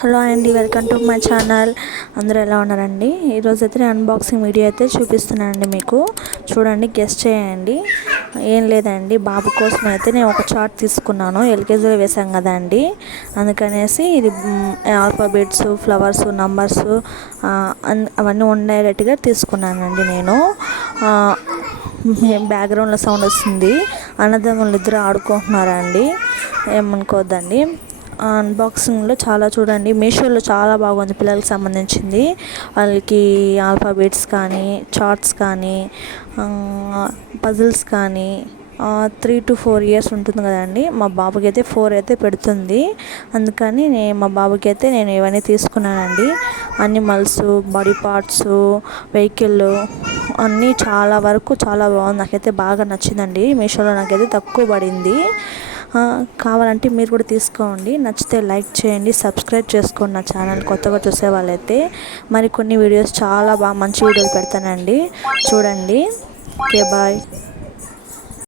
Hello అండి, welcome to my channel. అందరూ ఎలా ఉన్నారండి? ఈరోజు అయితే నేను అన్బాక్సింగ్ వీడియో అయితే చూపిస్తున్నానండి. మీకు చూడండి, గెస్ట్ చేయండి. ఏం లేదండి, బాబు కోసం అయితే నేను ఒక చార్ట్ తీసుకున్నాను. ఎల్కేజీలో వేసాం కదా అండి, అందుకనేసి ఇది ఆల్ఫాబెట్స్, ఫ్లవర్స్, నంబర్స్ అవన్నీ ఉండేటట్టుగా తీసుకున్నానండి నేను. బ్యాక్గ్రౌండ్లో సౌండ్ వస్తుంది, అన్నదమ్ములు ఇద్దరు ఆడుకుంటున్నారండి, ఏమనుకోవద్దండి. అన్బాక్సింగ్లో చాలా చూడండి, మీషోలో చాలా బాగుంది పిల్లలకి సంబంధించింది. వాళ్ళకి ఆల్ఫాబెట్స్ కానీ, చార్ట్స్ కానీ, పజిల్స్ కానీ 3 to 4 years ఉంటుంది కదండి. మా బాబుకి అయితే 4 అయితే పెడుతుంది. అందుకని మా బాబుకి అయితే నేను ఇవన్నీ తీసుకున్నానండి. అనిమల్స్, బాడీ పార్ట్స్, వెహికల్ అన్నీ చాలా వరకు చాలా బాగుంది. నాకైతే బాగా నచ్చిందండి. మీషోలో నాకైతే తక్కువ పడింది. కావాలంటే మీరు కూడా తీసుకోండి. నచ్చితే లైక్ చేయండి, సబ్స్క్రైబ్ చేసుకోండి నా ఛానల్. కొత్తగా చూసే వాళ్ళైతే మరికొన్ని వీడియోస్ చాలా మంచి వీడియోలు పెడతానండి, చూడండి. Okay, bye.